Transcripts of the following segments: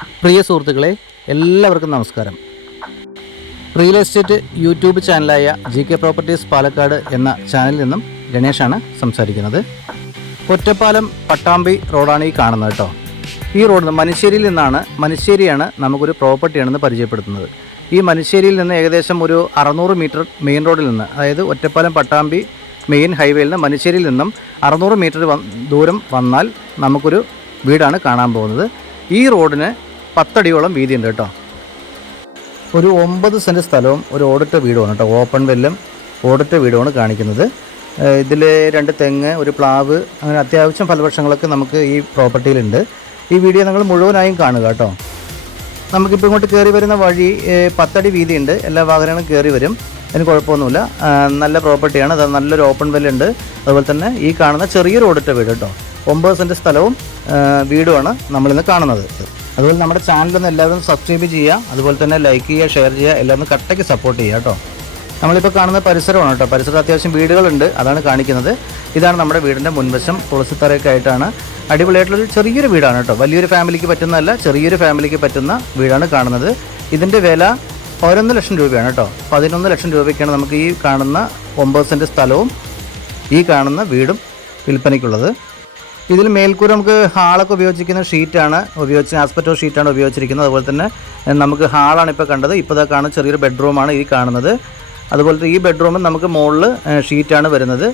പ്രിയ സുഹൃത്തുക്കളെ എല്ലാവർക്കും നമസ്കാരം. റിയൽ എസ്റ്റേറ്റ് യൂട്യൂബ് ചാനലായ ജി കെ പ്രോപ്പർട്ടീസ് പാലക്കാട് എന്ന ചാനലിൽ നിന്നും ഗണേഷാണ് സംസാരിക്കുന്നത്. ഒറ്റപ്പാലം പട്ടാമ്പി റോഡാണ് ഈ കാണുന്നത് കേട്ടോ. ഈ റോഡ് മനുശ്ശേരിയിൽ നിന്നാണ് മനുശ്ശേരിയാണ് നമുക്കൊരു പ്രോപ്പർട്ടിയാണെന്ന് പരിചയപ്പെടുത്തുന്നത്. ഈ മനുശ്ശേരിയിൽ നിന്ന് ഏകദേശം ഒരു അറുന്നൂറ് മീറ്റർ മെയിൻ റോഡിൽ നിന്ന് അതായത് ഒറ്റപ്പാലം പട്ടാമ്പി മെയിൻ ഹൈവേയിൽ നിന്ന് മനുശ്ശേരിയിൽ നിന്നും അറുന്നൂറ് മീറ്റർ ദൂരം വന്നാൽ നമുക്കൊരു വീടാണ് കാണാൻ പോകുന്നത്. ഈ റോഡിന് പത്തടിയോളം വീതിയുണ്ട് കേട്ടോ. ഒരു ഒമ്പത് സെന്റ് സ്ഥലവും ഒരു ഓടിട്ട വീടുമാണ് കേട്ടോ. ഓപ്പൺ വെല്ലും ഓടിട്ട വീടുമാണ് കാണിക്കുന്നത്. ഇതിൽ രണ്ട് തെങ്ങ് ഒരു പ്ലാവ് അങ്ങനെ അത്യാവശ്യം ഫലവൃക്ഷങ്ങളൊക്കെ നമുക്ക് ഈ പ്രോപ്പർട്ടിയിലുണ്ട് ഈ വീഡിയോ നിങ്ങൾ മുഴുവനായും കാണുക കേട്ടോ. നമുക്കിപ്പോൾ ഇങ്ങോട്ട് കയറി വരുന്ന വഴി പത്തടി വീതിയുണ്ട്. എല്ലാ വാഹനങ്ങളും കയറി വരും. അതിന് കുഴപ്പമൊന്നുമില്ല. നല്ല പ്രോപ്പർട്ടിയാണ് അത് നല്ലൊരു ഓപ്പൺ വെല്ലുണ്ട് അതുപോലെ തന്നെ ഈ കാണുന്ന ചെറിയൊരു ഓടിട്ട വീട് കേട്ടോ. ഒമ്പത് സെന്റ് സ്ഥലവും വീടുമാണ് നമ്മളിന്ന് കാണുന്നത്. അതുപോലെ നമ്മുടെ ചാനലൊന്ന് എല്ലാവരും സബ്സ്ക്രൈബ് ചെയ്യുക അതുപോലെ തന്നെ ലൈക്ക് ചെയ്യുക ഷെയർ ചെയ്യുക എല്ലാം ഒന്ന് കട്ടയ്ക്ക് സപ്പോർട്ട് ചെയ്യുക കേട്ടോ. നമ്മളിപ്പോൾ കാണുന്ന പരിസരമാണ് കേട്ടോ. പരിസരം അത്യാവശ്യം വീടുകളുണ്ട് അതാണ് കാണിക്കുന്നത്. ഇതാണ് നമ്മുടെ വീടിന്റെ മുൻവശം തുളസിത്തറയൊക്കെ ആയിട്ടാണ്. അടിപൊളിയായിട്ടുള്ളൊരു ചെറിയൊരു വീടാണ് കേട്ടോ. വലിയൊരു ഫാമിലിക്ക് പറ്റുന്നതല്ല ചെറിയൊരു ഫാമിലിക്ക് പറ്റുന്ന വീടാണ് കാണുന്നത്. ഇതിന്റെ വില പതിനൊന്ന് ലക്ഷം രൂപയാണ് കേട്ടോ. പതിനൊന്ന് ലക്ഷം രൂപയ്ക്കാണ് നമുക്ക് ഈ കാണുന്ന ഒമ്പത് സെന്റ് സ്ഥലവും ഈ കാണുന്ന വീടും വിൽപ്പനയ്ക്കുള്ളത്. ഇതിൽ മേൽക്കൂര നമുക്ക് ഹാളൊക്കെ ഉപയോഗിച്ചിരിക്കുന്ന ഷീറ്റാണ് ഉപയോഗിച്ച് ആസ്പെറ്റോ ഷീറ്റാണ് ഉപയോഗിച്ചിരിക്കുന്നത്. അതുപോലെ തന്നെ നമുക്ക് ഹാളാണ് ഇപ്പോൾ കണ്ടത്. ഇപ്പോൾ ഇതാ കാണുന്ന ചെറിയൊരു ബെഡ്റൂമാണ് ഈ കാണുന്നത്. അതുപോലെ ഈ ബെഡ്റൂമിൽ നമുക്ക് മുകളിൽ ഷീറ്റാണ് വരുന്നത്.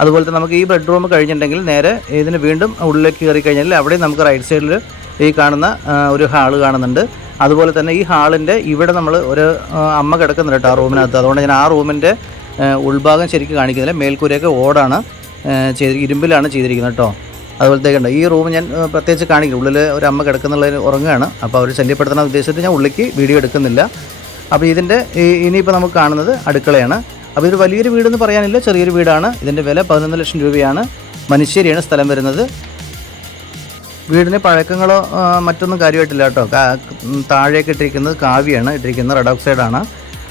അതുപോലെ തന്നെ നമുക്ക് ഈ ബെഡ്റൂം കഴിഞ്ഞിട്ടുണ്ടെങ്കിൽ നേരെ ഇതിന് വീണ്ടും ഉള്ളിലേക്ക് കയറി കഴിഞ്ഞാൽ അവിടെ നമുക്ക് റൈറ്റ് സൈഡിൽ ഈ കാണുന്ന ഒരു ഹാൾ കാണുന്നുണ്ട്. അതുപോലെ തന്നെ ഈ ഹാളിന്റെ ഇവിടെ നമ്മൾ ഒരു അമ്മ കിടക്കുന്നുണ്ട് കേട്ടോ ആ റൂമിനകത്ത്. അതുകൊണ്ട് ഞാൻ ആ റൂമിന്റെ ഉൾഭാഗം ശരിക്കും കാണിക്കുന്നില്ല. മേൽക്കൂരയൊക്കെ ഓടാണ് ചെയ്തി ഇരുമ്പിലാണ് ചെയ്തിരിക്കുന്നത് കേട്ടോ. അതുപോലത്തെ കണ്ടോ ഈ റൂം ഞാൻ പ്രത്യേകിച്ച് കാണിക്കും ഉള്ളിൽ ഒരു അമ്മ കിടക്കുന്നുള്ളതിന് ഉറങ്ങുകയാണ് അപ്പോൾ അവർ ശല്യപ്പെടുത്തണം ഉദ്ദേശിച്ചിട്ട് ഞാൻ ഉള്ളിലേക്ക് വീഡിയോ എടുക്കുന്നില്ല. അപ്പോൾ ഇതിന്റെ ഇനിയിപ്പോൾ നമുക്ക് കാണുന്നത് അടുക്കളയാണ്. അപ്പോൾ ഇത് വലിയൊരു വീടെന്ന് പറയാനില്ല. ചെറിയൊരു വീടാണ്. ഇതിന്റെ വില പതിനൊന്ന് ലക്ഷം രൂപയാണ്. മനുഷ്യരിയാണ് സ്ഥലം വരുന്നത്. വീടിന് പഴക്കങ്ങളോ മറ്റൊന്നും കാര്യമായിട്ടില്ല കേട്ടോ. താഴേക്ക് ഇട്ടിരിക്കുന്നത് കാവ്യാണ് ഇട്ടിരിക്കുന്നത് റെഡ് ഓക്സൈഡാണ്.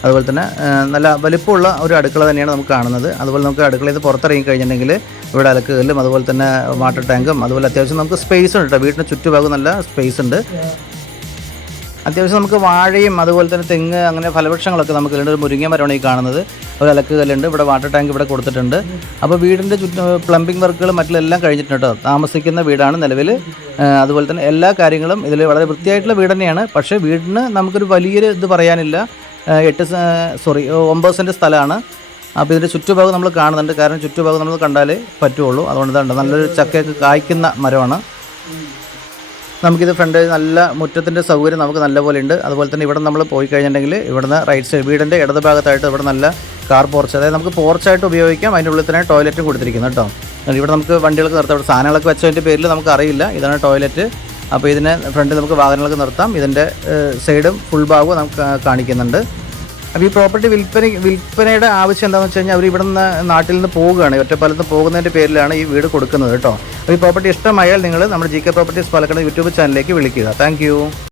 അതുപോലെ തന്നെ നല്ല വലിപ്പമുള്ള ഒരു അടുക്കള തന്നെയാണ് നമുക്ക് കാണുന്നത്. അതുപോലെ നമുക്ക് അടുക്കളയിൽ നിന്ന് പുറത്തിറങ്ങി കഴിഞ്ഞിട്ടുണ്ടെങ്കിൽ ഇവിടെ അലക്കുകല്ലും അതുപോലെ തന്നെ വാട്ടർ ടാങ്കും അതുപോലെ അത്യാവശ്യം നമുക്ക് സ്പേസ് ഉണ്ട് കേട്ടോ. വീടിന് ചുറ്റുഭാഗം നല്ല സ്പേസ് ഉണ്ട്. അത്യാവശ്യം നമുക്ക് വാഴയും അതുപോലെ തന്നെ തെങ്ങ് അങ്ങനെ ഫലവൃക്ഷങ്ങളൊക്കെ നമുക്ക് ഇതിന്റെ ഒരു മുരിങ്ങ മരമാണ് ഈ കാണുന്നത്. ഒരു അലക്ക് കല്ലുണ്ട് ഇവിടെ വാട്ടർ ടാങ്ക് ഇവിടെ കൊടുത്തിട്ടുണ്ട്. അപ്പോൾ വീടിന്റെ ചുറ്റും പ്ലംബിംഗ് വർക്കുകൾ മറ്റിലെല്ലാം കഴിഞ്ഞിട്ടുണ്ട് കേട്ടോ. താമസിക്കുന്ന വീടാണ് നിലവിൽ അതുപോലെ തന്നെ എല്ലാ കാര്യങ്ങളും ഇതിൽ വളരെ വൃത്തിയായിട്ടുള്ള വീട് തന്നെയാണ്. പക്ഷേ വീടിന് നമുക്കൊരു വലിയൊരു ഇത് പറയാനില്ല. എട്ട് സോറി ഒമ്പത് സെന്റ് സ്ഥലമാണ്. അപ്പോൾ ഇതിന്റെ ചുറ്റുഭാഗം നമ്മൾ കാണുന്നുണ്ട്. കാരണം ചുറ്റുഭാഗം നമ്മൾ കണ്ടാലേ പറ്റുള്ളൂ. അതുകൊണ്ട് ഇതുണ്ട് നല്ലൊരു ചക്കയൊക്കെ കായ്ക്കുന്ന മരമാണ്. നമുക്കിത് ഫ്രണ്ട് നല്ല മുറ്റത്തിന്റെ സൗകര്യം നമുക്ക് നല്ല പോലെ ഉണ്ട്. അതുപോലെ തന്നെ ഇവിടെ നമ്മൾ പോയി കഴിഞ്ഞിട്ടുണ്ടെങ്കിൽ ഇവിടുന്ന് റൈറ്റ് സൈഡ് വീടിന്റെ ഇടത് ഭാഗത്തായിട്ട് ഇവിടെ നല്ല കാർ പോർച്ച് അതായത് നമുക്ക് പോർച്ചായിട്ട് ഉപയോഗിക്കാം. അതിന്റെ ഉള്ളിൽ തന്നെ ടോയ്ലറ്റും കൊടുത്തിരിക്കുന്നു കേട്ടോ. ഇവിടെ നമുക്ക് വണ്ടികൾക്ക് നിർത്താം. ഇവിടെ സാധനങ്ങളൊക്കെ വെച്ചതിന്റെ പേരിൽ നമുക്ക് അറിയില്ല. ഇതാണ് ടോയ്ലറ്റ് അപ്പോൾ ഇതിന് ഫ്രണ്ടിൽ നമുക്ക് വാഹനങ്ങൾക്ക് നിർത്താം. ഇതിന്റെ സൈഡും ഫുൾ ഭാഗവും നമുക്ക് കാണിക്കുന്നുണ്ട്. അപ്പോൾ ഈ പ്രോപ്പർട്ടി വിൽപ്പന വിൽപ്പനയുടെ ആവശ്യം എന്താണെന്ന് വെച്ച് കഴിഞ്ഞാൽ അവർ ഇവിടെ നിന്ന് നാട്ടിൽ നിന്ന് പോവുകയാണ്. ഒറ്റപ്പാലത്ത് പോകുന്നതിന്റെ പേരിലാണ് ഈ വീട് കൊടുക്കുന്നത് കേട്ടോ. അപ്പോൾ ഈ പ്രോപ്പർട്ടി ഇഷ്ടമായാൽ നിങ്ങൾ നമ്മുടെ G K properties Palakkad YouTube ചാനലിലേക്ക് വിളിക്കുക. താങ്ക്